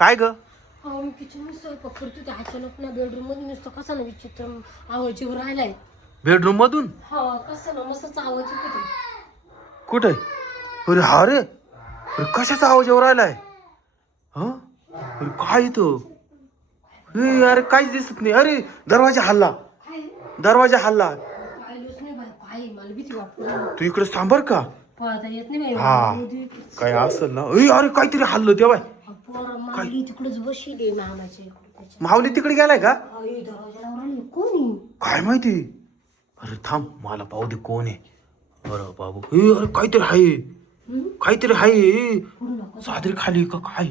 काय ग? अहो मी किचन स्वयंपाक करतो ते अचानक ना बेडरूम मध्ये नुसतं कसा ना विचित्र आवाज येऊ राहिलाय. बेडरूम मधून? हा कसं ना मस्तच आवाज येतो. कुठे? अरे हा रे, अरे कशाचा आवाज येऊ राहिलाय? हा अरे काय इथं? अरे काहीच दिसत नाही. अरे दरवाजा हल्ला, दरवाजा हल्ला. पाहिलंच नाही बाई, काय मला भीती वाटत. तू इकडे थांबर का? पळता येत नाही बाई. हा काय असेल ना. अरे काहीतरी हल्लं तेव्हा. पोरं मागली तिकडेच बसली मामाच्या इकडे. माऊली तिकडे गेलाय का? दरवाजा लावून कोणी काय माहिती. अरे थांब मला पाहू दे कोण आहे. अरे बाबू अरे काहीतरी आहे, काहीतरी आहे. सादरी खाली का काय?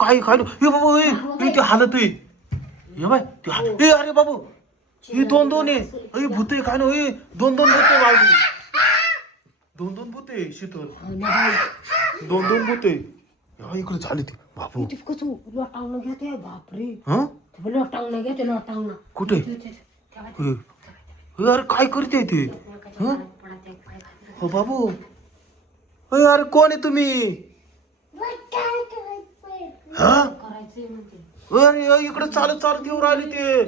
काय खाली? बाबा ते हालत आहे. ये बाय ते अरे बाबू हे दोन आहे. भूत आहे काय ना. दोन भूत आहे माऊली. दोन भूत आहे शीतल. दोन भूत आहे. इकडे झाली ती बापू. लोटांगण घेते बापरे. हा लोटांगण घेते लोटांगण. कुठे? अरे काय करते ते? हो बाबू अरे कोण आहे तुम्ही? हा अरे इकडे चालत चालत येऊ राहिले ते.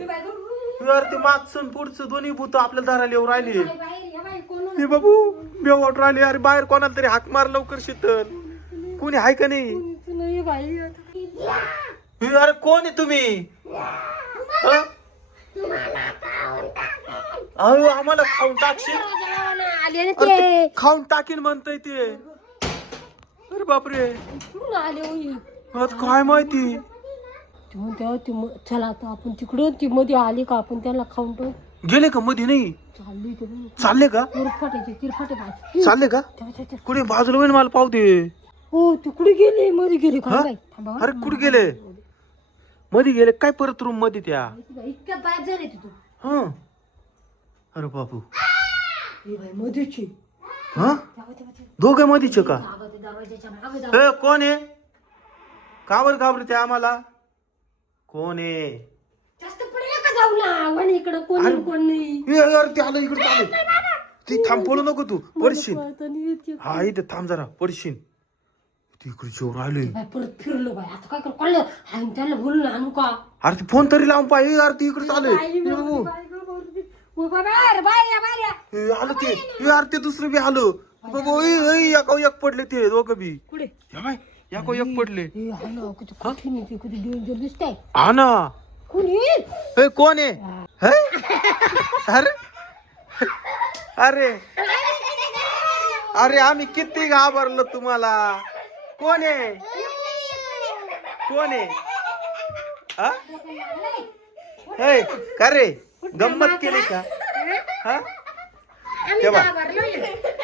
अरे ते मागचं पुढचं दोन्ही भूत आपल्या दाराला येऊ राहिले. हे बाबू बेवाट राहिले. अरे बाहेर कोणाला तरी हाक मार लवकर शीतल. कोणी आहे का नाही? अरे कोण आहे तुम्ही? अरे आम्हाला खाऊन टाकशील? खाऊन टाकीन म्हणतय ते. अरे बापरे आता काय माहिती. चला आता आपण तिकडे ती मध्ये आली का आपण त्याला खाऊन टाकू. गेले का मध्ये? नाही चालले का? तिरफाटे चालले का? कुठे बाजूला होईन मला पाहू दे. हो तिकडे गेले मध्ये गेले काय. अरे कुठे गेले? मध्ये गेले काय? परत रूम मध्ये त्या इतक्या बाद झाले तिथून. हा अरे बापू मध्येची. हा दोघे मधीच का? कोण आहे? का बरं घाबरते आम्हाला? कोण आहे? जास्त पुढे नका जाऊ ना. म्हणे इकडे कोण कोण नाही. अरे ते आलं इकडे चालू. ती थांब पळू नको तू पडशील. हा इथे थांब जरा पडशील. तिकडे जेव राहिले. परत फिरलो बाय आता काय कळलं. त्याला बोलून आणू का? अरे ती फोन तरी लावून पाहिजे. अरे ती इकडे चालू आलं ते. यार ते दुसरं बी आलं बाबा. एक पडले ते दोघं बी. कुठे? एक पडले. डेंजर दिसतंय. हा ना. कोणी? कोण आहे? अरे अरे अरे आम्ही किती घाबरलो तुम्हाला. कोण आहे? कोण आहे? का रे गंमत केली का? हा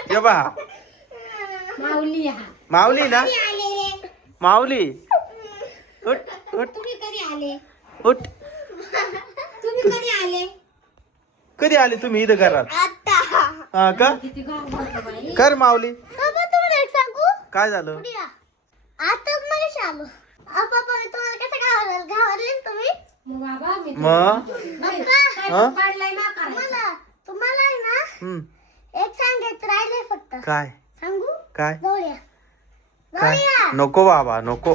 तेव्हा माऊली ना. माऊली उठ उठ उठ. कधी आले तुम्ही इथं घरात? हा का? कर माऊली. काय झालं? तुम्हाला एक सांगायचं राहिले फक्त. काय? सांगू? काय? जाऊया. काय? नको बाबा नको.